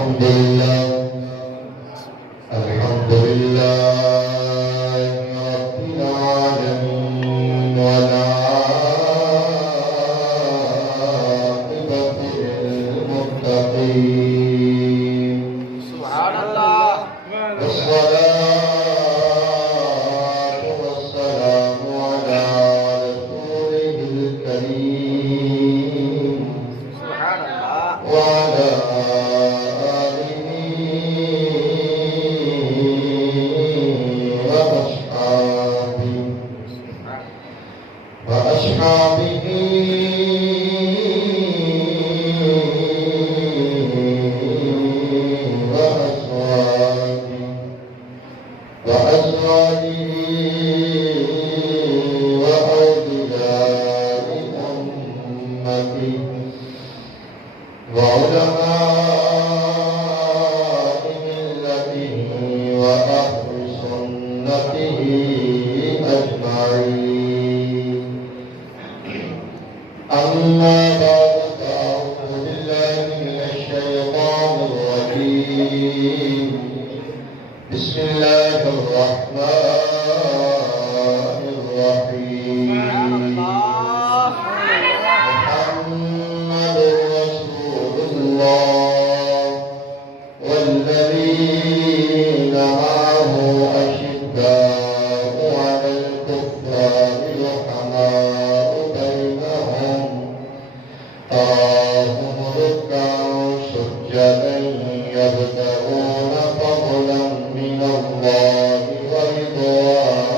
الحمد لله الحمد لله رب العالمين والعاقبة للمتقين سبحان الله والصلاة والسلام على رسوله الكريم سبحان الله وعلى آله وأصحابه وأزواجه وأولياء أمته وعلماء ملته وأهل سنته أجمعين أما بعد فأعوذ بالله من الشيطان الرجيم بسم الله الرحمن الرحيم محمد رسول الله والذين معه أشداء على الكفار رحماء بينهم تراهم ركعا سجدا يبتغون فضلا من الله ورضوانا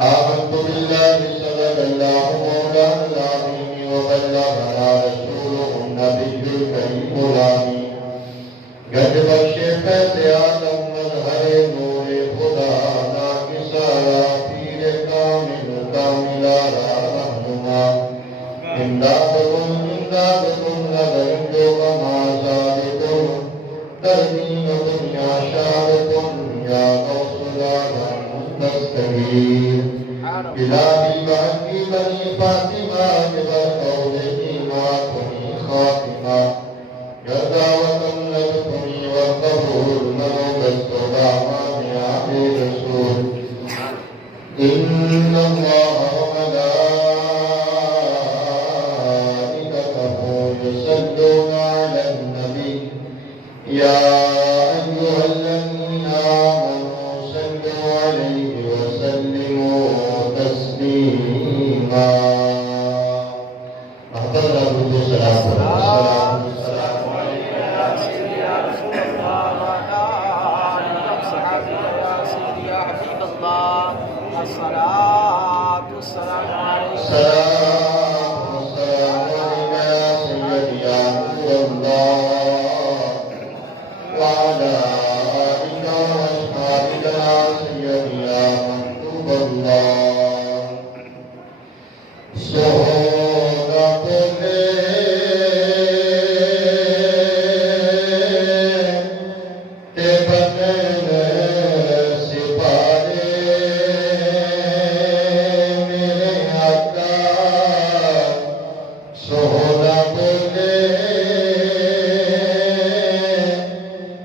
آمنت بالله صدق الله مولانا العظيم وبلغنا رسوله النبي الكريم الأمين گرد بخش فیض عالم مظہر نور خدا ناکسارا پیر کامل کاملا رہنما امدادکم لدرجو کما صادقم ترمیم دنیا شارکم یا غوث العالم مستغیر الہی بحقی بنی فاطمہ جبر قول ایمان کنی خاتمہ گرداوتم لبکنی والقبول منو بستغاما میعاد رسول ان اللہ وملائکته يصلون على النبي يا أيها الذين آمنوا صلوا عليه وسلموا تسليما محمد رسول الله والسلام عليك يا سيدي يا رسول الله وعلى آلك وصحبه يا سيدي يا حبيب الله الصلاة والسلام عليك السلام والسلام عليك يا سيدي يا نور الله وعلى آلك وأصحابك يا سيدي يا محبوب الله سونا بولے تے بنن سپارے میرے آقا سونا بولے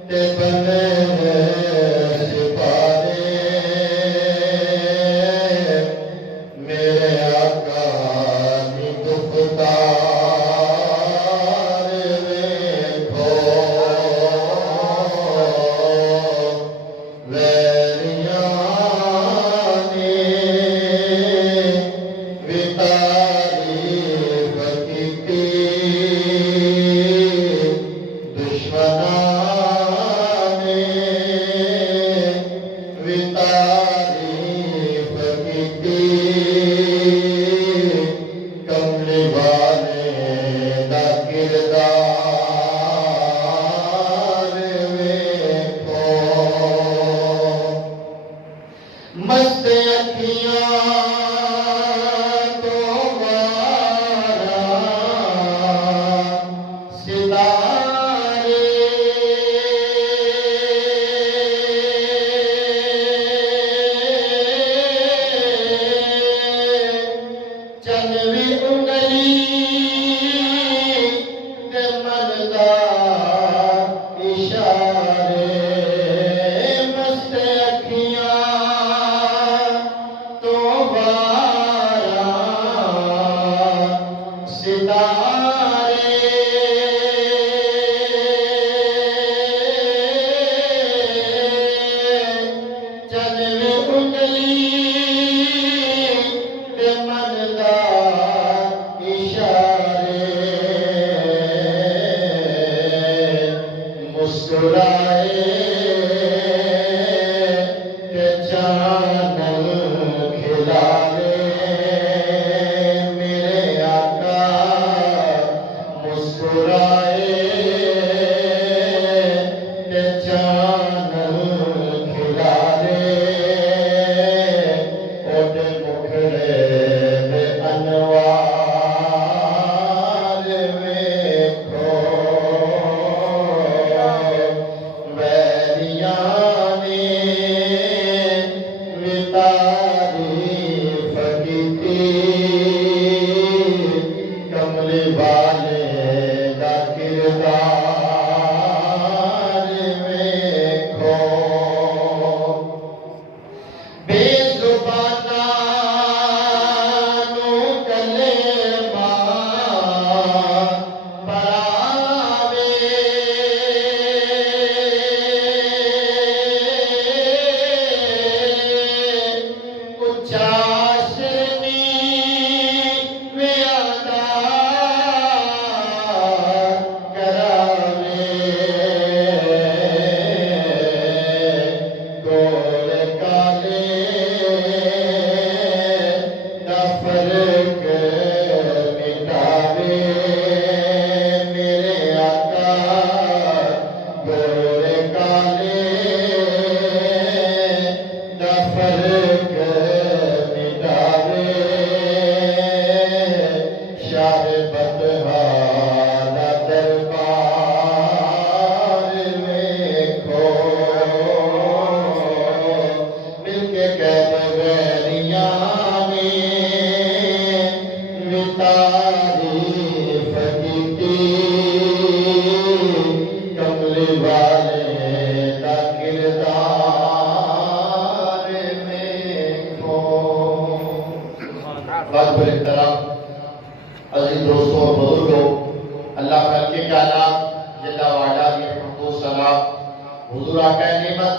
تے بنن سپارے میرے آقا نی دفتار ویکھو ویریاں نے وی تعریف کیتی ستارے چلوے انگلی دے من دا اشارے مسکرائے تے چانن کھلارے میرے آقا مسکرائے تے چانن کھلارے اوڈے مکھڑے دے انوار ویکھو بیریاں نے وی تعریف کیتی کملی والے دا کردار ویکھو بے زباناں نوں کلمہ پڑھاوے اچھا شرمی وے ادا کراوے گول کالے دا فرق مٹاوے میرے آقا گول کالے دا فرق مٹاوے شاہ بدہا دا دربار ویکھو مل کے کہہ بیریاں نے وی تعریف کیتی کملی والے دا کردار ویکھو بہت بڑے احترام عزیز دوستوں اور بزرگوں اللہ خالق کائنات جل وعلا کی حمد و ثنا حضور آقا نعمت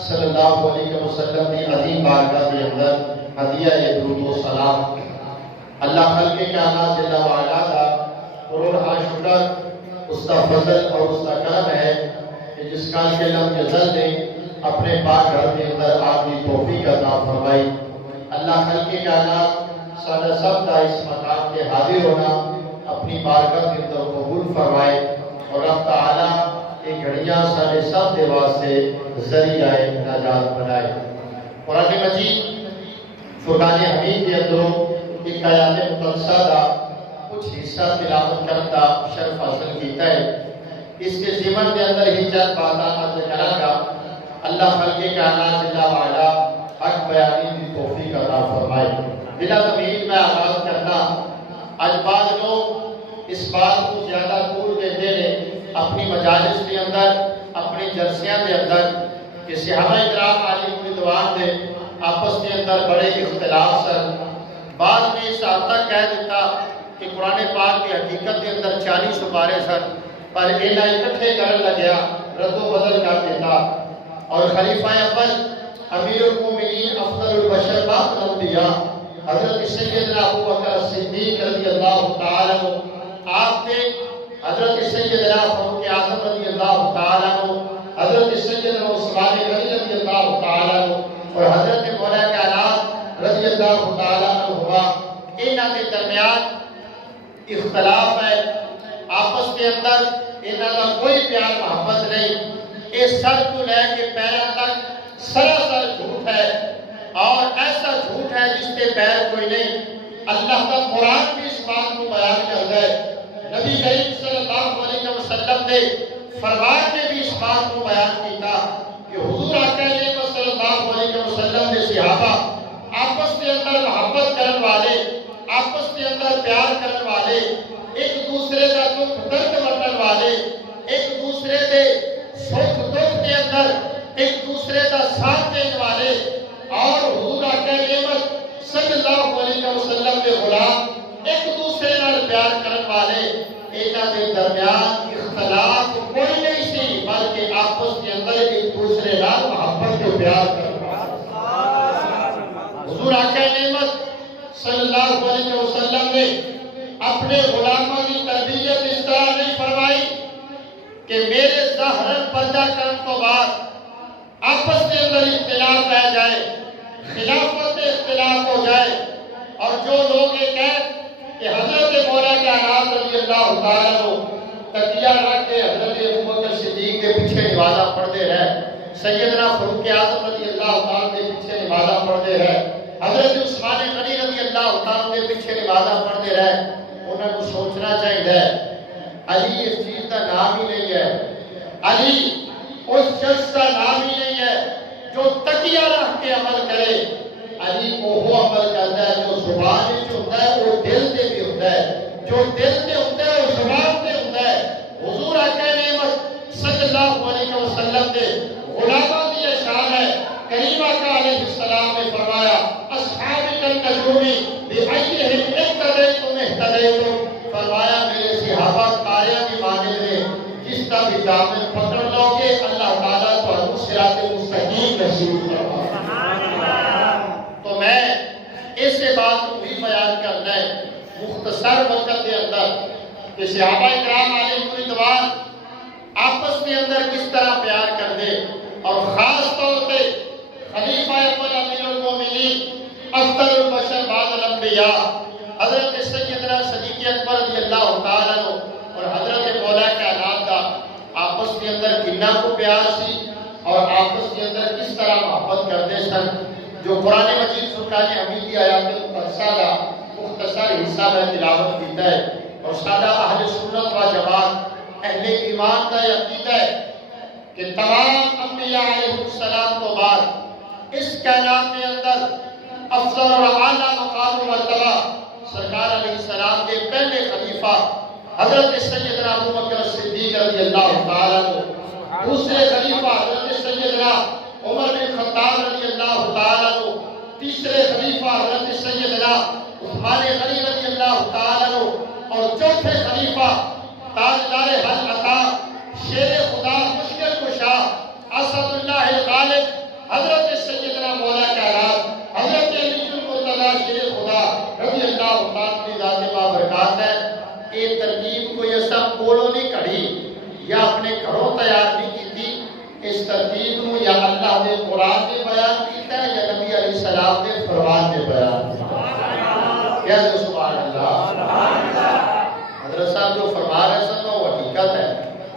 صلی اللہ علیہ وسلم کی عظیم بارگاہ کے اندر ہدیہ درود و سلام اللہ خالق کائنات جل وعلا کا کروڑ شکر اس کا فضل اور اس کا کرم ہے کہ جس کال کے لم یزل نے اپنے پاک گھر کے اندر آپ کی توفیق عطا فرمائی اللہ خالق کائنات سادہ سب کا اس مقام کے حاضر ہونا اپنی بارگاہ کے اندر قبول فرمائے اور رب تعالیٰ یہ گھڑیاں سادے سب کے واسطے ذریعہ نجات بنائے قرآن مجید فرقان حمید کے اندروں ایک آیات مقدسہ کا کچھ حصہ تلاوت کرتا شرف حاصل کیتا ہے اس کے ضمن کے اندر ہی چند باتاں عرض کرا گا اللہ خالق کائنات جل وعلا حق بیانی کی توفیق عطا فرمائے بلا تمہید میں آغاز کرنا آج بعض لوگ اس بات کو زیادہ طول دیتے ہیں اپنی مجالس کے اندر اپنی جلسیاں کے اندر کہ صحابہ اکرام عالم رضوان دے آپس کے اندر بڑے اختلاف سن بعض نے اس حد تک کہہ دیتا کہ قرآن پاک کی حقیقت کے اندر 40 سپارے سن پر اینا اکٹھے کرن لگیا رد و بدل کر دیتا اور خلیفہ اول امیر المومنین افضل البشر باق الانبیاء حضرت سیدنا ابو بکر صدیق رضی اللہ تعالیٰ عنہ آپ نے حضرت سیدنا فاروق اعظم رضی اللہ تعالیٰ عنہ حضرت سیدنا عثمان غنی رضی اللہ تعالیٰ عنہ اور حضرت مولا کائنات رضی اللہ تعالیٰ عنہ ہوا انہاں کے درمیان اختلاف ہے آپس کے اندر انہاں کا کوئی پیار محبت نہیں اس سر کو لے کے پیروں تک سراسر جھوٹ ہے اور ایسا جھوٹ ہے جس کے پیر کوئی نہیں اللہ کا قرآن بھی اس بات کو بیان کرتا ہے نبی کریم صلی اللہ علیہ وسلم نے فرمان میں بھی اس بات کو بیان کیتا کہ حضور آقا صلی اللہ علیہ وسلم نے صحابہ آپس کے اندر محبت کرن والے آپس کے اندر پیار کرن والے ایک دوسرے کا دکھ درد ورتن والے ایک دوسرے کے سکھ دکھ کے اندر ایک دوسرے کا ساتھ دینے والے اور حضور آقا صلی اللہ علیہ وسلم کے غلام ایک دوسرے نال پیار کرن انہاں دے درمیان اختلاف کوئی نہیں سی، بلکہ آپس کے اندر ایک دوسرے نال محبت کے پیار کرنا۔ حضور آقا نعمت صلی اللہ علیہ وسلم نے اپنے غلاموں کی تربیت اس طرح نہیں فرمائی کہ میرے ظاہراً پردہ کرنے تو بعد آپس کے اندر اختلاف رہ جائے، خلافت اختلاف ہو جائے، اور جو لوگ یہ کہیں کہ حضرت مولا کائنات رضی اللہ تعالیٰ کو تکیہ رکھ کے حضرت ابوبکر صدیق کے پیچھے نمازہ پڑھتے رہے، سیدنا فاروق اعظم رضی اللہ تعالیٰ کے پیچھے نمازہ پڑھتے رہے، حضرت عثمان غنی رضی اللہ تعالیٰ کے پیچھے نمازہ پڑھتے رہے، انہوں کو سوچنا چاہیے علی اس چیز کا نام ہی نہیں ہے، علی اس شخص کا نام ہی نہیں ہے جو تکیہ رکھ کے عمل کرے، علی وہ عمل کرتا ہے جو زبان میں ہوتا ہے، وہ دل سے بھی ہوتا ہے، جو دل سے ہوتا ہے وہ زبان سے ہوتا ہے۔ حضور آقا نعمت صلی اللہ علیہ وسلم کے غلاموں کی یہ شان ہے، کریم آقا علیہ السلام نے فرمایا اصحاب النجومی بأیہم اقتدیتم اہتدیتم، فرمایا میرے صحابہ تاریاں کی مانند نے، جس کا بھی دامن پکڑ لو گے اللہ تعالیٰ تو صراط مستقیم نصیب فرمائے۔ تو میں اس سے بات کو بھی بیان کرنا ہے مختصر وقت کے اندر کہ صحابہ کرام علیہ رضوان آپس کے اندر کس طرح پیار کر دے، اور خاص طور پہ خلیفہ اول امیر المومنین افضل البشر بعد الانبیاء حضرت سیدنا صدیق اکبر رضی اللہ تعالیٰ عنہ اور حضرت مولا کائنات کا آپس کے اندر کتنا کو پیار سی، اور آپس کے اندر کس طرح محبت کرتے سن، جو قرآن مجید فرقان حمید کی آیات مختصر حصہ میں تلاوت کیتا ہے، اور سادہ اہل سنت و جماعت اہل ایمان کا عقیدہ ہے کہ تمام انبیاء علیہ السلام کو بعد اس کائنات کے اندر افضل اور اعلیٰ مقام و مرتبہ سرکار علیہ السلام کے پہلے خلیفہ حضرت سیدنا ابوبکر صدیق رضی اللہ تعالیٰ عنہ، دوسرے خلیفہ حضرت سیدنا عمر بن خطاب رضی اللہ تعالیٰ عنہ، تیسرے خلیفہ حضرت سیدنا عثمان غنی رضی اللہ تعالیٰ عنہ، اور چوتھے خلیفہ تاجدار حق عطا شیر خدا مشکل کشا اسد اللہ الغالب حضرت سیدنا مولا کائنات حضرت علی المرتضی شیر خدا رضی اللہ تعالیٰ کی ذات بابرکات ہے۔ یہ ترتیب کو یہ سب کولوں نہیں کڑی یا اپنے گھروں تیار نہیں کی، اس ترتیب کو یا اللہ نے قرآن میں بیان کیتا ہے یا نبی علیہ السلام نے فرمان میں بیان کیتا ہے۔ کہتے سبحان اللہ۔ حضرت صاحب جو فرما رہے سن وہ حقیقت ہے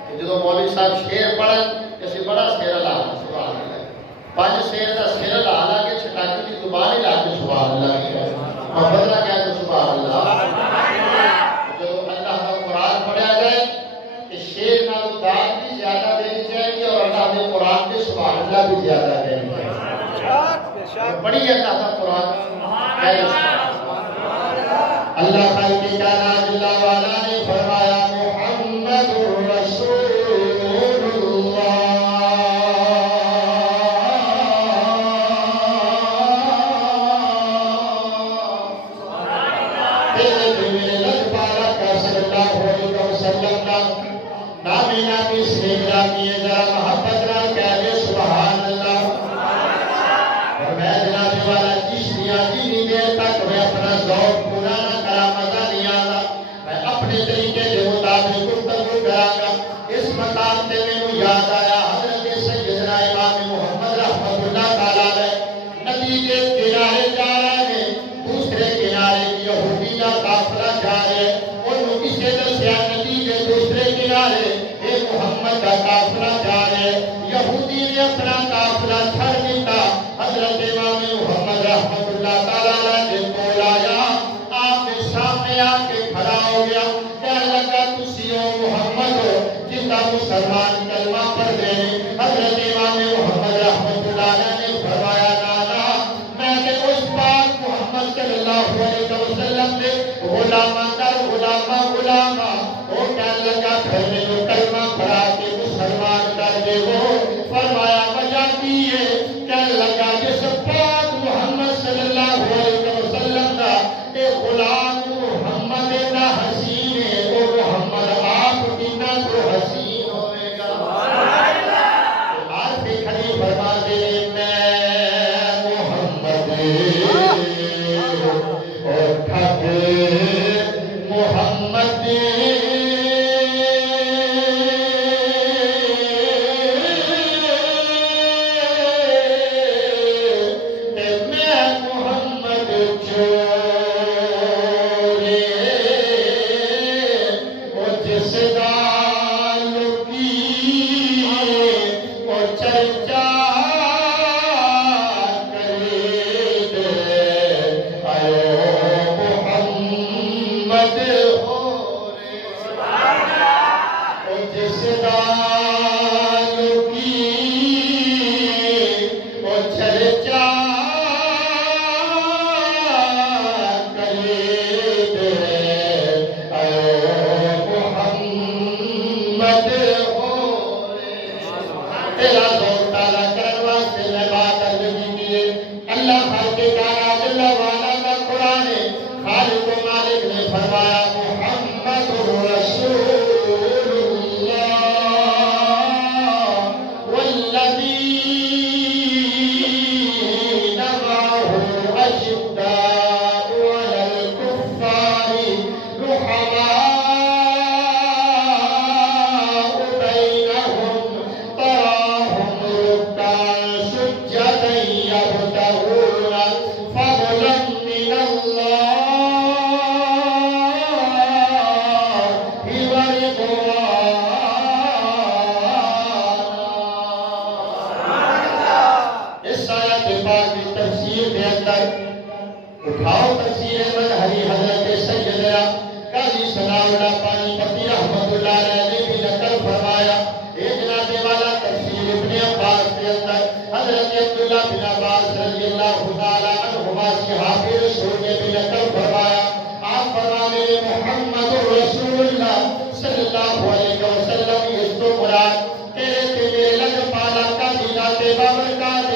کہ جدو مولوی صاحب شیر پڑھن کسی بڑا شیر اللہ سبحان اللہ، پانچ شیر کا شیر اللہ حالانکہ چھٹاکی کی زبان ہی لا کے سبحان اللہ کی ہے، اور بدلا کیا تو سبحان اللہ۔ جو اللہ کا قرآن پڑھا جائے کہ شیر نہ دان بھی زیادہ دینی چاہیے، اور اللہ کے قرآن کے سبحان اللہ بھی زیادہ دینی چاہیے، بڑی اللہ کا قرآن ہے۔ اللہ خالق کائنات جل وعلا نے فرمایا محمد رسول اللہ، تیرے ملت پارک صلی اللہ علیہ وسلم نامی نامی سے گرامی ذرا محبت نہ کہے سبحان اللہ۔ اور میں جناب والا چیشتیاں جتنی دیر تک میں اپنا ذوق پورا نہ کرا مزہ نہیں آتا، میں اپنے طریقے کے مطابق گفتگو کراں گا۔ اس مقام سے میں یاد آیا حضرت سیدنا امام محمد رحمۃ اللہ تعالیٰ علیہ ندی کے کنارے جا رہے ہیں، دوسرے کنارے یہودی کا قافلہ جا رہے ہیں، انہوں کسے دسیا ندی کے دوسرے کنارے محمد کا قافلہ جا رہے، یہودی نے اپنا قافلہ چھڑ دیتا، حضرت امام محمد رحمۃ اللہ تعالیٰ نے بولایا، آپ کے سامنے آ کے کھڑا ہو گیا، کہنے لگا تسی ہو محمد ہو جتا مسلمان کلمہ پڑھ گئے۔ حضرت امام محمد رحمۃ اللہ نے فرمایا نانا میں نے اس پاک محمد صلی اللہ علیہ وسلم نے غلامہ در غلامہ غلامہ، وہ کہنے لگا پھر نے جو کلمہ پڑھا کے مسلمان کر دے وہ، فرمایا وجہ کی ہے، کہنے لگا جس پاک محمد صلی اللہ علیہ وسلم دا اے غلام محمد دا حسین ہے، وہ محمد جس دالوں کی وہ چرچا کرے دے آئے محمد ہو رے وہ جس دالوں کی وہ چرچا اٹھاؤ تفسیر منہری حضرت سیدنا قاضی ثناء اللہ پانی پتی رحمت اللہ علیہ نے بھی نقل فرمایا ایک جناب والا تفسیر ابن عباس کے اندر حضرت عبداللہ بن عباس رضی اللہ تعالیٰ عنہما صحابی رسول نے بھی نقل فرمایا آپ فرمانے محمد رسول اللہ صلی اللہ علیہ وسلم اس تو مراد تیرے تیرے لگ پالا کا دینا تے بابرکات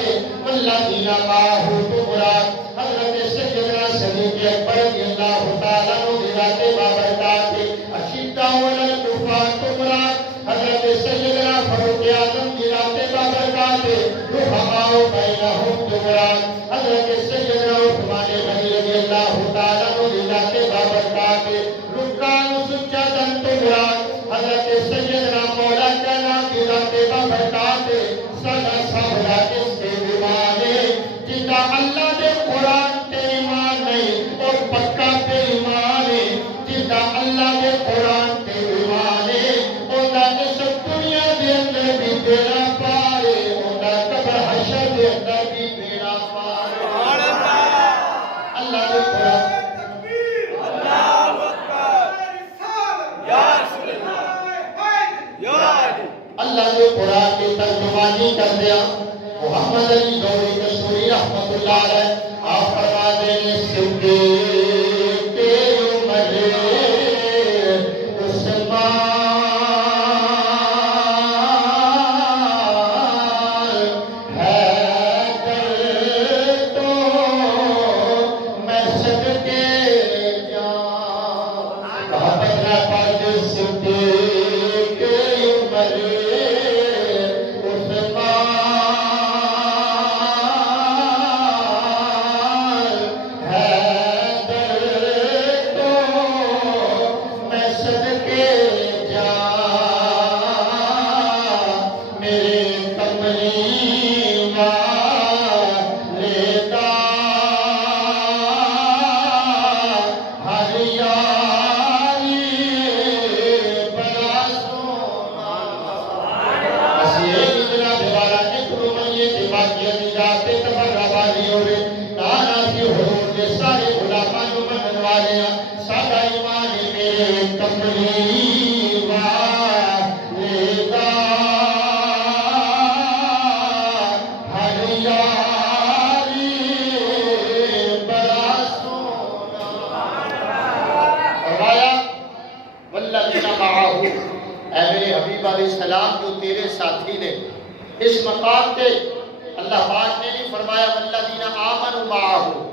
واللہ دینا باہو تو مراد حضرت سیدنا صدیق اکبر رضی اللہ تعالیٰ عنہ ذات بابرکات اشداء والکفار تو مراد حضرت سیدنا فاروق اعظم ذات بابرکات رحماء بینہم تو مراد حضرت سیدنا عثمان غنی رضی اللہ تعالیٰ عنہ ذات بابرکات رکان سجدن تو مراد حضرت سیدنا مولا کائنات ذات بابرکات سدا صحابہ اس کے دیوانے جتا اللہ دے قرآن تے ایمان نہیں اور پکا تے ایمان ہے جتا اللہ دے قرآن تے ایمان ہے اوندہ اس دنیا دے اندر بھی بیڑا پائے اوندہ قبر حشر دے اندر بھی بیڑا پائے اللہ دے قرآن اللہ نے قرآن کی ترجمانی کر دیا محمد علی گوری کسوری رحمت اللہ علیہ آپ فرما دینے صدیق کے عمر عثمان حیدر تو میں صدقے جاؤں کہا پتنا پاک صدیق کے عمر جو تیرے ساتھی نے اس مقام پہ اللہ پاک نے نہیں فرمایا والذین آمنوا معه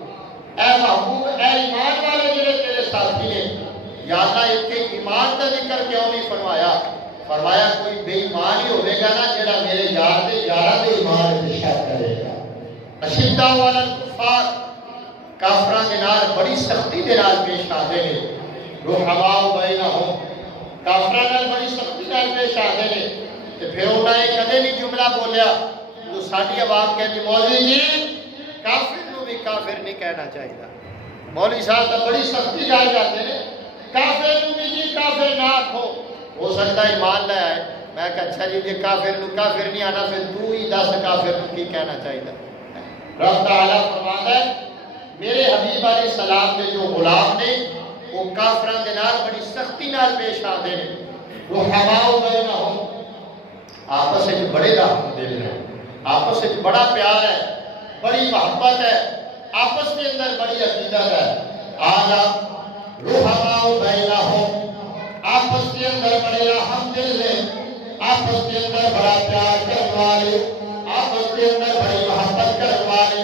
اے محبوب اے ایمان والے جڑے تیرے ساتھی نے یا اللہ اتنے ایمان کا ذکر کیوں نہیں فرمایا فرمایا کوئی بے ایمان ہی ہوئے گا نا جڑا میرے یار دے یارہ دے ایمان پہ شک کرے گا اشداء والکفار کافران کے نال بڑی سختی دے نال پیش آتے ہیں رحماء بینہم کافران نال بڑی سختی نال پیش آتے ہیں تو پھر انہوں نے کدے نہیں جملہ بولیا تو ساڑھی عوام کہتی مولوی جی کافر نو بھی کافر نہیں کہنا چاہیے مولوی صاحب تو بڑی سختی جائے جاتے ہیں کافر بھی جی کافر نہ آکھو، ہو سکتا ہے ایمان لے آئے۔ میں کہا اچھا جی یہ کافر نو کافر نہیں آنا، پھر تو ہی دس کافر نو کی کہنا چاہیے۔ رب تعالیٰ فرماتا ہے میرے حبیب علیہ السلام کے جو غلام نے وہ کافران دے نال بڑی سختی نال پیش آتے ہیں، وہ حماؤ بینہم، آپس میں بڑے رحم دل ہیں، آپس میں بڑا پیار ہے، بڑی محبت ہے، آپس کے اندر بڑی عقیدت ہے۔ آجا رحماؤ بینہم، آپس کے اندر بڑے رحم دل ہیں، آپس کے اندر بڑا پیار کرنے والے، آپس کے اندر بڑی محبت کرنے والے۔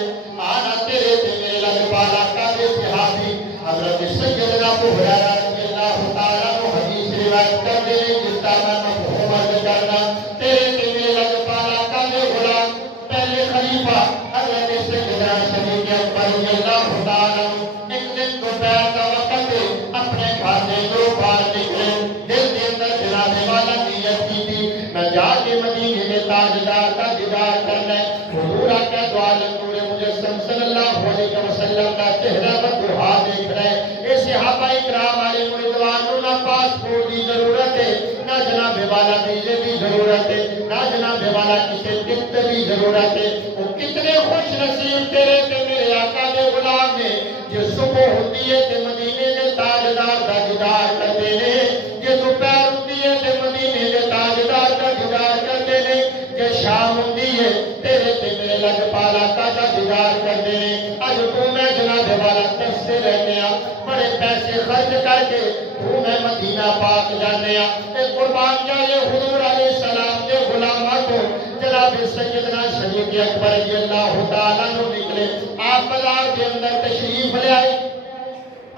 آنا تیرے تے میرے لگ بالا کعبے صحابی حضرت سیدنا ابو ہریرہ رضی اللہ تعالیٰ عنہ حدیث روایت کرتے ہیں جس کا میں مفہوم عرض کرنا، تیرے تے میرے لگ بالا کعبے غلام پہلے خلیفہ حضرت سیدنا صدیق اکبر رضی اللہ تعالیٰ عنہ ایک دن دوپہر کا وقت اپنے گھر سے دو بار نکلے، دل کے اندر جناب والا نیت کی تھی میں جا کے مدینے میں تاجدار کا دیدار کرنا ہے، حضور آقا دو عالم نور مجسم صلی اللہ علیہ وسلم کا چہرہ بدرہا دیکھ رہے ہیں۔ اے صحابہ اکرام علیہ رضوانوں نہ پاسپورٹ کی ضرورت ہے، نہ جناب والا ویزے کی ضرورت ہے، نہ جناب والا کسی ٹکٹ کی ضرورت ہے۔ وہ کتنے خوش نصیب تیرے تے میرے آقا دے غلام نے جو صبح ہوتی ہے تے مدینے دے تاجدار کا دیدار کرتے ہیں، جو دوپہر ہوتی ہے تے مدینے دے تاجدار کا دیدار کرتے ہیں، جو شام ہوتی ہے تیرے تے میرے لگ پالا کا دیدار کرتے ہیں۔ اج تو میں جناب والا ترستے رہنے ہاں، بڑے پیسے خرچ کر کے تو میں مدینہ پاک جانے ہاں، اے قربان جائے حضور علیہ السلام کے غلامہ کو جناب سیدنا صدیق اکبر رضی اللہ تعالیٰ عنہ نکلے، آپ بازار کے اندر تشریف لے آئے،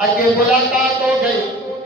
اگے ملاقات ہو گئی،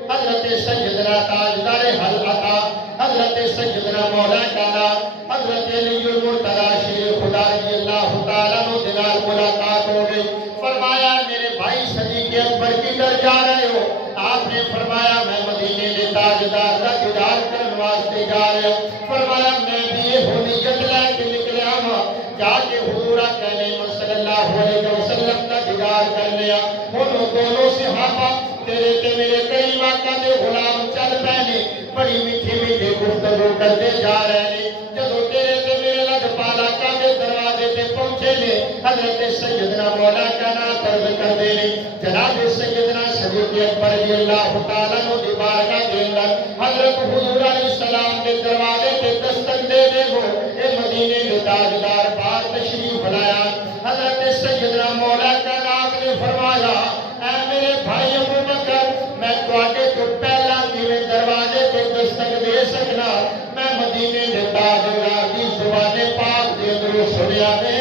حضرت سیدنا تاجدار حلقہ حضرت سیدنا مولا کانا حضرت علی المرتضی شیر خدا رضی اللہ تعالیٰ عنہ دلال ملاقات ہو گئی۔ فرمایا میرے بھائی صدیق اکبر کی در جا رہے ہو؟ آپ نے فرمایا میں مدینے دے تاجدار کا دیدار کرنے واسطے جا رہے ہوں۔ فرمایا میں بھی یہ نیت لے کے نکلیا ہوں جا کے حضور کہنے صلی اللہ علیہ وسلم کا دیدار کرنے ہوں۔ انہوں دونوں صحابہ تیرے تے میرے کئی واقعہ دے غلام چل پہنے بڑی میٹھی میٹھی گفتگو کرتے جا رہے ہیں۔ جدو تیرے تے میرے لگ پالا کا دے دروازے تے پہنچے نے حضرت سیدنا مولا کا نام عرض کر دے نے جناب سیدنا صدیق اکبر رضی اللہ تعالیٰ عنہ دی بارگاہ کے اندر حضرت حضور علیہ السلام کے دروازے تے دستک دے دے وہ اے مدینے کے تاجدار باہر تشریف لایا۔ حضرت سیدنا مولا کا نام نے فرمایا اے میرے بھائی ابو بکر میں تواڈے تو پہلا کیویں دروازے تے دستک دے سکنا، میں مدینے کے تاجدار دی زبان پاک دے اندر سنیا نے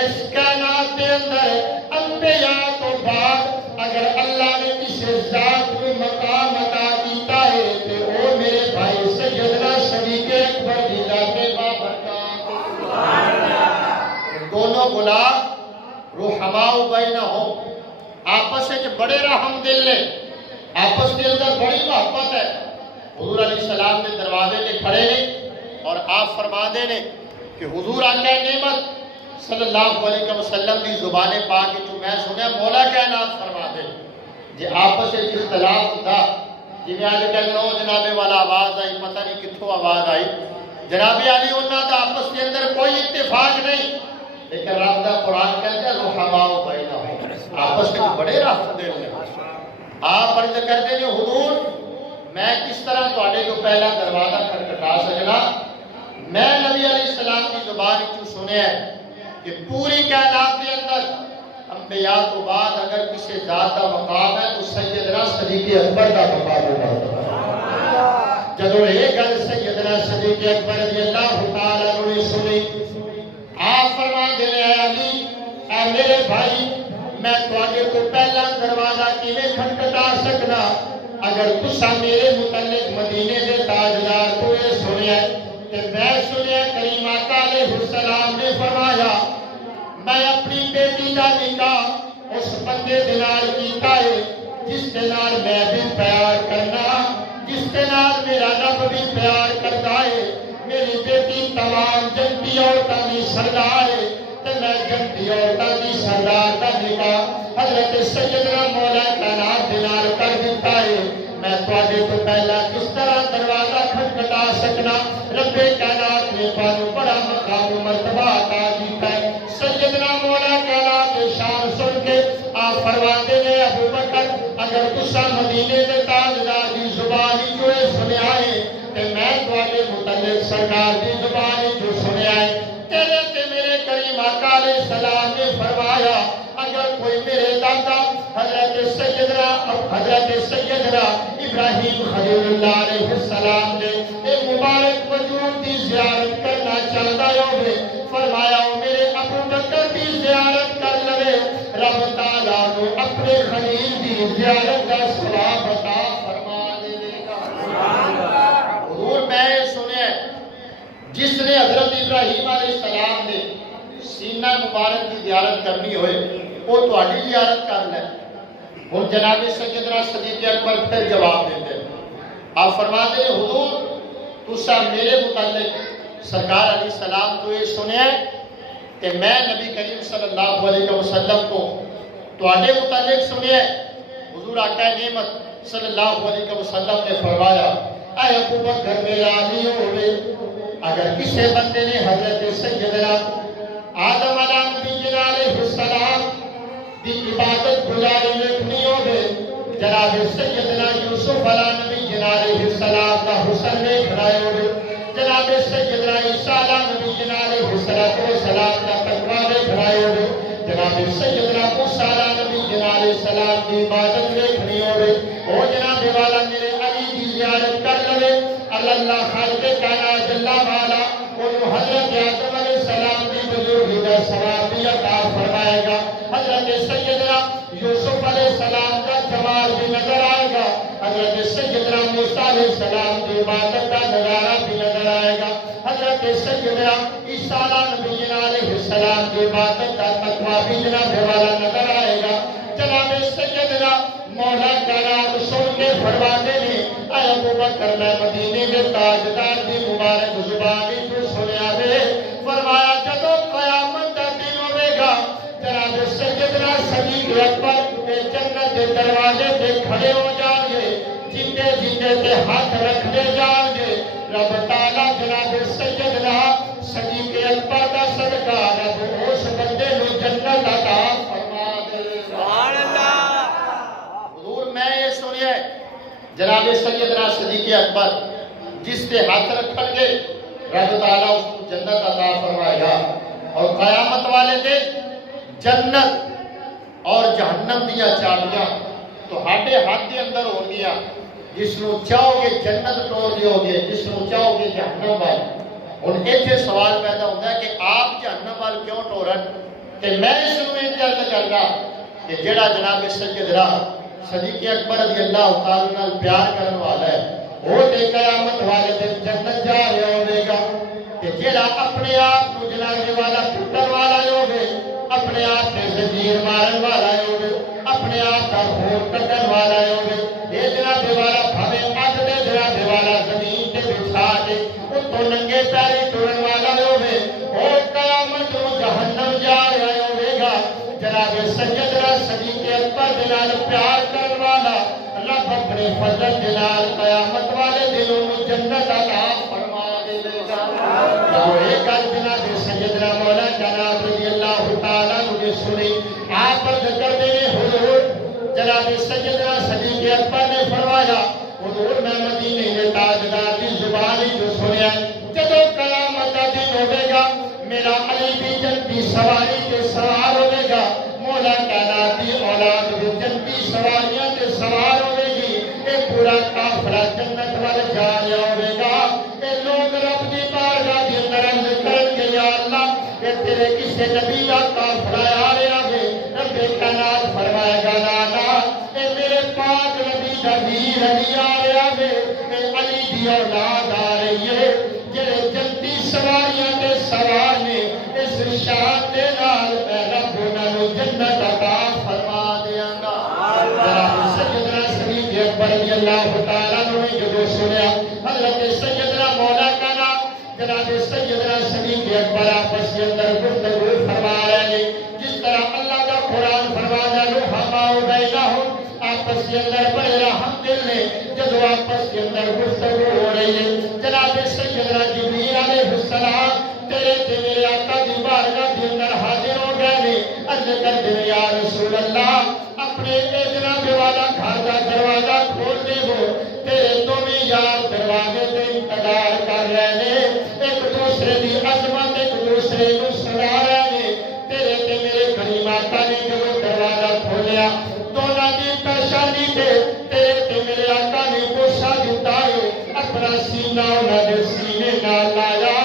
اس کائنات کے اندر انبیاء تو بعد اگر اللہ نے کسی ذات کو مقام عطا کیتا ہے تو وہ میرے بھائی سیدنا صدیق اکبر دی ذات بابرکات۔ دونوں غلام رحماء بینہم آپس میں بڑے رحم دل ہیں، آپس کے اندر بڑی محبت ہے۔ حضور علیہ السلام کے دروازے میں کھڑے ہیں اور آپ فرما دے نے کہ حضور آقا نعمت صلی اللہ علیہ وسلم کی زبان پاک جو میں سنیا مولا کائنات فرما دے جی آپس میں اختلاف ہوتا جی میں آج کہہ لو جناب والا آواز آئی پتہ نہیں کتھوں آواز آئی جناب علی انہاں دا آپس کے اندر کوئی اتفاق نہیں، لیکن رب دا قرآن کہتا ہے رحماء بینہم آپس میں بڑے رحم دل ہیں۔ آپ عرض کرتے ہیں حضور میں کس طرح تواڈے کو پہلا دروازہ کھٹکھٹا سکنا؟ میں نبی علیہ السلام کی زبان چوں سنیا ہے کہ پوری کائنات کے اندر انبیاء تو بعد اگر کسی ذات کا مقام ہے تو سیدنا صدیق اکبر کا مقام ہوگا۔ جدو یہ گل سیدنا صدیق اکبر رضی اللہ تعالیٰ عنہ نے سنی آپ فرما دینے علی اے میرے بھائی میں تواڈے کو پہلا دروازہ کیویں کھٹکھٹا سکنا؟ اگر تسا میرے متعلق مدینے دے تاجدار کو یہ سنیا کہ میں سنیا کریم آقا علیہ السلام نے فرمایا میں اپنی بیٹی کا نکاح اس بندے دے نال کیتا ہے جس کے نال میں بھی پیار کرنا، جس کے نال میرا رب بھی پیار کرتا ہے۔ میری بیٹی تمام جنتی عورتاں دی سردار ہے تے میں جنتی عورتاں دی سردار کا نکاح حضرت سیدنا مولا کائنات دے نال کر دیتا ہے۔ میں بتا سکنا. رب کائنات نے تانوں بڑا مقام و مرتبہ عطا کیتا ہے. سیدنا مولا کائنات دی شان سن کے آپ فرماتے نے ابو بکر اگر تساں مدینے دے تاجدار دی زبان جو سنیا ہے تے میں تواڈے متعلق سرکار دی زبان جو سنیا ہے. تیرے تے میرے کریم آقا علیہ السلام نے فرمایا اگر کوئی میرے دادا حضرت سیدنا ابراہیم خلیل اللہ علیہ السلام نے ایک مبارک وجود کی زیارت کرنا چاہتا ہوئے فرمایا وہ میرے ابو بکر کی زیارت کر لے رب تعالیٰ نے اپنے خلیل کی زیارت کا ثواب عطا فرما دے گا. حضور میں سنے جس نے حضرت ابراہیم علیہ السلام نے سینہ مبارک کی زیارت کرنی ہوئے وہ تہاڈی زیارت کر لے. ہن جناب سیدنا صدیق اکبر پھر جواب دیتے ہیں. آپ فرماتے ہیں حضور تساں میرے متعلق سرکار علیہ السلام تو یہ سنیا ہے کہ میں نبی کریم صلی اللہ علیہ وسلم کو تہاڈے متعلق سنیا ہے. حضور آقا نعمت صلی اللہ علیہ وسلم نے فرمایا اے ابو بکر میرا علی ہوئے اگر کسی بندے نے حضرت سیدنا آدم علیہ السلام دی عبادت گزاری رکھنی ہوگی جناب سیدنا یوسف علیہ السلام کا حسن دیکھنا ہوگی جناب سیدنا عیسیٰ علیہ السلام کا تقویٰ دیکھنا ہوگی جناب سیدنا موسیٰ علیہ السلام کی عبادت دیکھنی ہوگی. او جناب والا میرے علی کی زیارت کر لے اللہ خالق کائنات جل والا وہ حضرت آدم علیہ السلام کی بزرگی کا ثواب بھی عطا فرمائے گا. حضرت سیدنا یوسف علیہ السلام کا جمال بھی نظر آئے گا. حضرت سیدنا موسیٰ علیہ السلام کی عبادت کا نظارہ بھی نظر آئے گا. حضرت سیدنا عیسیٰ علیہ السلام کی عبادت کا تقویٰ بھی جناب والا نظر آئے گا. جناب سیدنا مولا کائنات سن کے فرماتے ہیں اے ابو بکر میں مدینے کے تاجدار دی مبارک زبانی تو سنیا ہے فرمایا جدو قیامت کا دن ہوئے گا جناب سیدنا صدیق اکبر کے جنت کے دروازے پہ کھڑے ہو جائیں گے جنتے جنتے تے ہاتھ رکھنے جائیں گے رب تعالیٰ جناب سیدنا صدیق اکبر کا صدقہ رب اس بندے کو جنت عطا فرما دے. سبحان اللہ. حضور میں یہ سنیا ہے جناب سیدنا صدیق اکبر جس کے ہاتھ رکھن گے رب تعالیٰ اس کو جنت عطا فرمائے گا اور قیامت والے دن جنت اور جہنم دیا چابیاں تو ہاڈے ہاتھ کے اندر ہو گیا. جس نو چاہو گے جنت ٹور دیو گے جس نو چاہو گے جہنم وال. ہن ایتھے سوال پیدا ہوتا ہے کہ آپ جہنم وال کیوں ٹورن کہ میں اس نو انتظار کرنا کہ جڑا جناب سیدنا صدیق اکبر رضی اللہ تعالی نال پیار کرنے والا ہے وہ تے قیامت والے دن جنت جا رہا ہوے گا کہ جڑا اپنے آپ کو جلانے والا پتر والا ہوے اپنے آپ تے زنجیر مارن والا ہوے اپنے آپ کا خون کٹن والا ہوے یہ جناب والا بھاوے اگ دے جناب والا زمین تے بچھا کے اتوں ننگے پیری ٹرن والا ہوے او قیامت نو جہنم جا رہا ہوے گا. جناب سیدنا صدیق اکبر دے نال پیار کرن والا رب اپنے فضل دے نال قیامت والے دنوں نو جنت عطا فرما دے گا. تو ایک جناب سیدنا مولا جناب رضی اللہ تعالیٰ نے سنی آپ ذکر دے حضور جناب سیدنا صدیق اکبر نے فرمایا حضور میں مدینے کے تاجدار کی زبان جو سنیا جدو قیامت کا دن ہوے گا میرا علی بھی جنتی سواری کے سوار ہوے گا مولا کائنات کی اولاد بھی جنتی سواریاں کے سوار ہوے گی. اے پورا کافرہ جنت وال جا رہا ہوے گا. اے لوگ رب دی بارگاہ دے اندر عرض کرن گے یا اللہ اے تیرے کسے نبی دا کافرہ آ رہا ہے رب کائنات فرمائے گا نا اے میرے پاک نبی دا ویر علی آ رہا ہے اے علی دی اولاد آ رہی ہے جڑے جنتی سواریاں تے سوار نے اس شان دے نال اے رب انہاں نوں جنت عطا فرما دیاں گا. جناب سیدنا صدیق اکبر رضی اللہ تعالیٰ نے جو سنیا حضرت سیدنا مولا کا نام جناب سیدنا صدیق اکبر آپس کے اندر گفتگو فرما رہے ہیں جس طرح اللہ کا قرآن فرمایا رحماء بینہم آپس کے اندر بڑے رحم دل نے جب آپس کے اندر گفتگو ہو رہی ہے جناب سیدنا جبریل علیہ السلام تیرے تے میرے آقا دی بارگاہ دے اندر حاضر ہو گئے نے عرض کردے نے یا رسول اللہ اپنے اے جناب والا گھر دا دروازہ کھول دے ہو تیرے دوویں یار دروازے تے انتظار کر رہے نے ایک دوسرے دی عظمت ایک دوسرے نو سنا رہے نے تیرے تے میرے کریم آقا نے جو دروازہ کھولیا دونوں دی پریشانی تے تیرے تے میرے آقا نے غصہ دتا ہے اپنا سینہ انہاں دے سینے نال لایا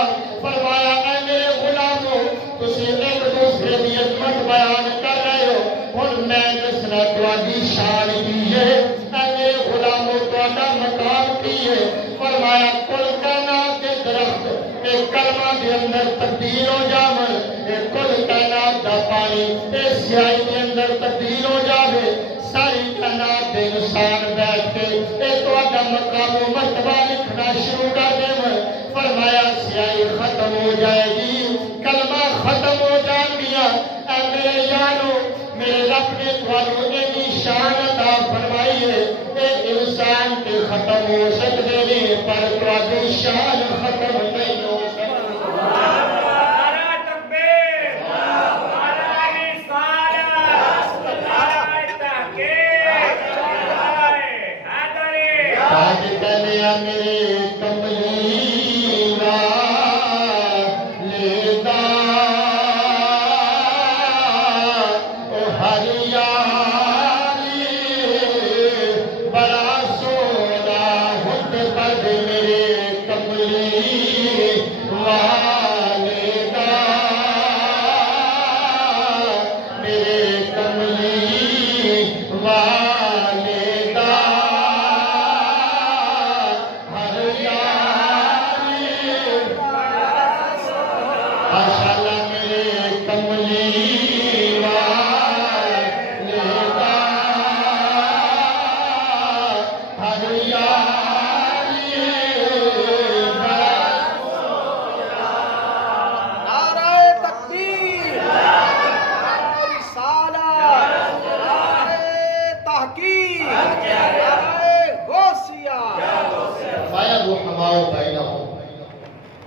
فرمایا اے میرے غلاموں تسی ایک دوسرے دی عظمت بیان کر رہے ہو ہن میں دسنا تہاڈی شان کی ہے اے میرے غلاموں تہاڈا مقام کی ہے فرمایا کل کائنات دے درخت اے کلمہ دے اندر تبدیل ہو جاون اے کل کائنات دا پانی اے سیاہی دے اندر تبدیل ہو جاوے ساری کائنات دے انسان بیٹھ کے اے تہاڈا مقام و مرتبہ لکھنا شروع کر دے فرمایا سیاہی ختم ہو جائے گی کلمہ ختم ہو جائے گیا اے میرے یارو میرے رب نے تھانوں ایسی شان عطا فرمائی ہے اے انسان کے ختم ہو سکتے ہیں پر تہاڈی شان ختم نہیں ہو سکتی نعرہ تکبیر نعرہ رسالت نعرہ تحقیق نعرہ حیدری آج کہنے میرے کملی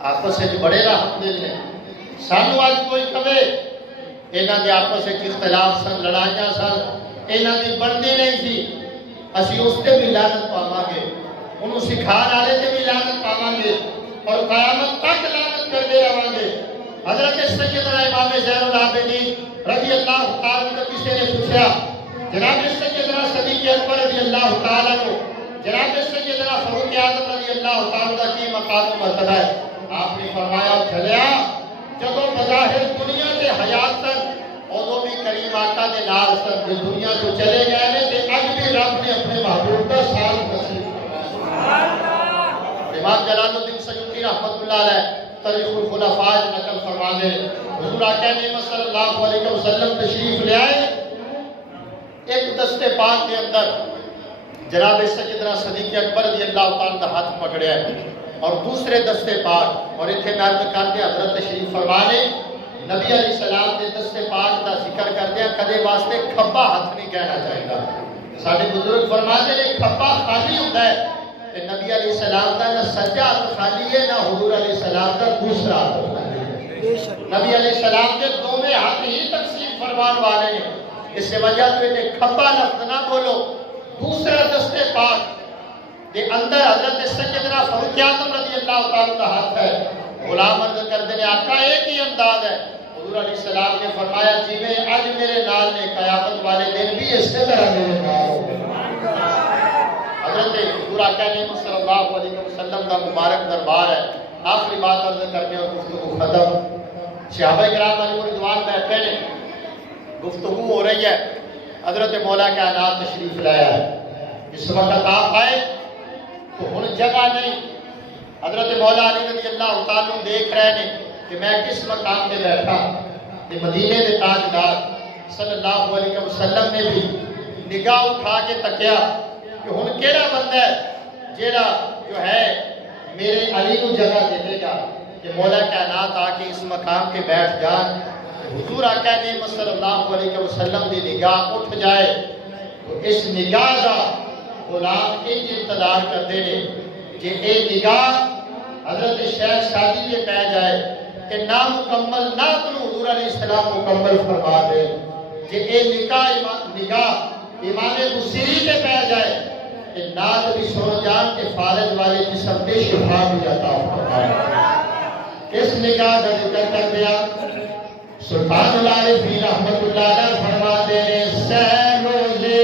آپس بڑے رحمت دل نے سانو آج کوئی کہے انہاں دے آپس اختلاف سن لڑائیاں سن انہاں دی بنتی نہیں تھی اسی اس تے بھی لعنت پاواں گے انہوں سکھان والے تے بھی لعنت پاواں گے اور قیامت تک لعنت کرتے رہاں گے حضرت سیدنا امام زین العابدین رضی اللہ تعالیٰ عنہ کسی نے پوچھا جناب سیدنا صدیق اکبر رضی اللہ تعالیٰ عنہ جناب سیدنا فاروق اعظم رضی اللہ تعالیٰ کی مقام و مرتبہ ہے آپ نے فرمایا چلیا جب بظاہر دنیا کے حیات تک ادو بھی کریم آقا دے نال سن جو دنیا کو چلے گئے نے تے اج بھی رب نے اپنے محبوب کا سال نصیب فرمایا امام جلال الدین سیوطی رحمۃ اللہ علیہ تاریخ الخلفاء نقل فرماتے حضور آقا نے صلی اللہ علیہ وسلم تشریف لے آئے ایک دستے پاک کے اندر جناب سیدنا صدیق اکبر رضی اللہ تعالیٰ کا ہاتھ پکڑیا ہے اور دوسرے دستے پاک اور اتنے نرد کرتے حضرت تشریف فرمانے نبی علیہ السلام کے دستے پاک کا ذکر کرتے ہیں کدے واسطے کھبا ہاتھ نہیں کہنا چاہیے گا سارے بزرگ فرماتے ہیں کھبا خالی ہوتا ہے کہ نبی علیہ السلام کا نہ سجا ہاتھ خالی ہے نہ حضور علیہ السلام کا دوسرا ہاتھ خالی ہے نبی علیہ السلام کے دونوں ہاتھ ہی تقسیم فرمان والے ہیں اس سے وجہ سے کھبا لفظ نہ بولو دوسرا دستے پاک دے اندر حضرت سیدنا فاروق اعظم رضی اللہ تعالیٰ کا ہاتھ ہے غلام عرض کردے نے آقا ایک ہی انداز ہے حضور علیہ السلام نے فرمایا جی میں آج میرے نال نے قیامت والے دن بھی اس طرح میرے نال ہو حضرت حضور آقا نے صلی اللہ علیہ وسلم کا مبارک دربار ہے آخری بات عرض کرنے اور گفتگو ختم صحابہ کرام علیہ رضوان بیٹھے نے گفتگو ہو رہی ہے حضرت مولا کائنات تشریف لایا ہے اس وقت آپ آئے تو ہن جگہ نہیں حضرت مولا علی رضی اللہ تعالیٰ دیکھ رہے ہیں کہ میں کس مقام پہ بیٹھا کہ مدینے کے تاجدار صلی اللہ علیہ وسلم نے بھی نگاہ اٹھا کے تکیا کہ ہن کیڑا بندہ ہے جیڑا جو ہے میرے علی کو جگہ دے دے گا کہ مولا کائنات آ کے اس مقام کے بیٹھ جان حضور آقا نے صلی اللہ علیہ وسلم کی نگاہ اٹھ جائے تو اس نگاہ کا غلام انج انتظار کرتے ہیں کہ اے نگاہ حضرت شیخ شادی کے پہ جائے کہ نامکمل نات نو حضور علیہ السلام مکمل فرما دے کہ اے نگاہ ایمان بصیری کے پہ جائے کہ نات بھی سو جان کے فالج والے جسم میں شفا بھی عطا فرمائے۔ اس نگاہ کا ذکر کر دیا سلطان العارفین رحمت اللہ علیہ فرما دے سینوزے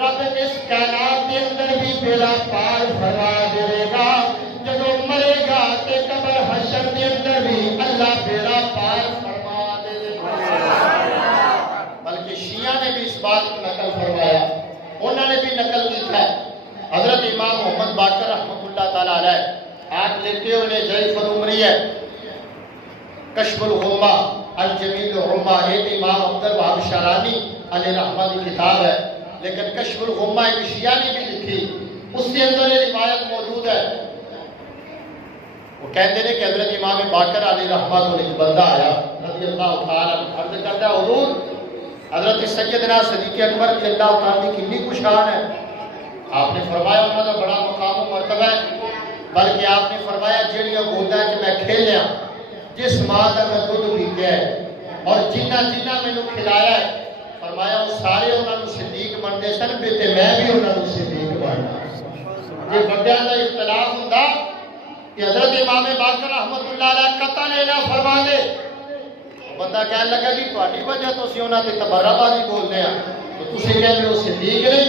رب اس کائنات کے اندر بھی بیڑا پار فرما دے گا جب مرے گا تے قبر حشر کے اندر بھی اللہ بیڑا پار فرما دے گا بلکہ شیعہ نے بھی اس بات کو نقل فرمایا انہوں نے بھی نقل کی ہے حضرت امام محمد باقر رحمۃ اللہ تعالیٰ علیہ آپ لیتے ہوئے ضعیف العمری ہے کشف الغمہ الجمیل الغمہ یہ امام عبد الوہاب شارانی علیہ رحمہ کی کتاب ہے لیکن کشف الغمہ ایک شیعہ نے بھی لکھی اس کے اندر یہ روایت موجود ہے وہ کہتے ہیں کہ حضرت امام باقر علیہ رحمہ کو ایک بندہ آیا رضی اللہ تعالیٰ عرض کرتا ہے حضور حضرت سیدنا صدیق اکبر رضی اللہ تعالیٰ کی کتنی خوشحال ہے آپ نے فرمایا انہوں نے بڑا مقام و مرتبہ ہے بلکہ آپ نے فرمایا جیڑیاں گودا ہے کہ میں کھیلیا جس ماں کا میں دودھ پیتے ہیں اور جنہ میں نے کھلایا ہے فرمایا وہ سارے انہوں نے صدیق بنتے سن بیتے میں بھی انہوں نے صدیق بننا یہ بڑیاں کا اختلاف ہوتا کہ حضرت امام باقر رحمۃ اللہ علیہ قطع لینا فرما دے بندہ کہنے لگا جی تہاڈی وجہ تو اسی انہاں تے تبرہ بازی بولتے ہیں تو تسی کہندے ہو صدیق نے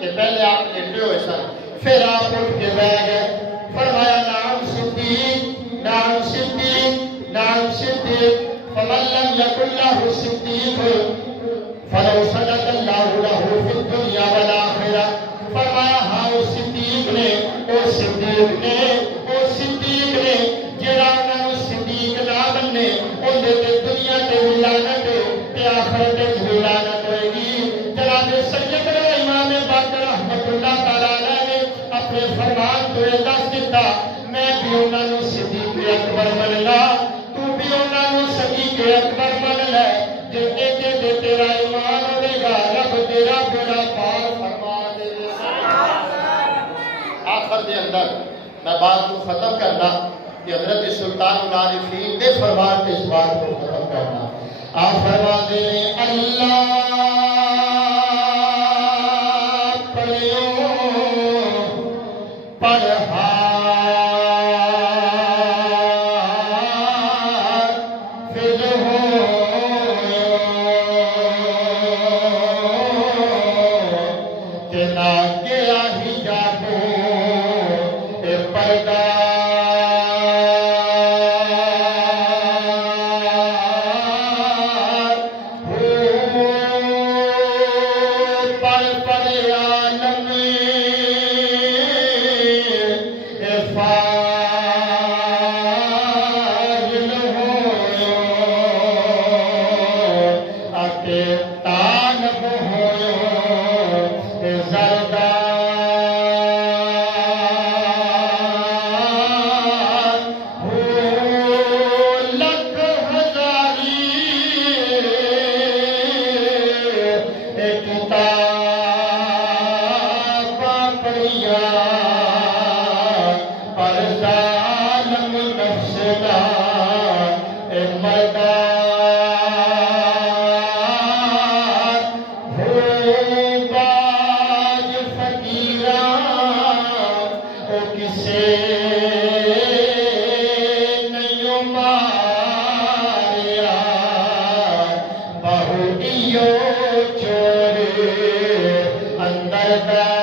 کہ پہلے آپ لیٹے ہوئے سن پھر آپ اٹھ کے بیٹھ گئے فرمایا نعم صدیق نعم صدیق نعم صدیق فمن لم يكن له صدیق فلو صدق اللہ له فی الدنیا والآخرہ فرمایا ہاں صدیق نے او صدیق نے او صدیق نے جڑا انہاں صدیق نہ بننے اونوں تے دنیا تے بھی لعنت تے آخرت تے بھی لعنت ہوئے گی جناب سیدنا امام باقر رحمۃ اللہ تعالیٰ علیہ نے اپنے فرمان تو یہ دس دیتا میں بھی انہاں نوں صدیق اکبر مننا تو بھی انہاں نوں صدیق اکبر من لے جو دے تیرا ایمان ہوے گا رب تیرا بیڑا پار فرما دے آخر دے اندر میں بات کو ختم کرنا کہ حضرت سلطان العارفین دے فرمان کے اس بات کو ختم کرنا آپ فرما دے اللہ Bye.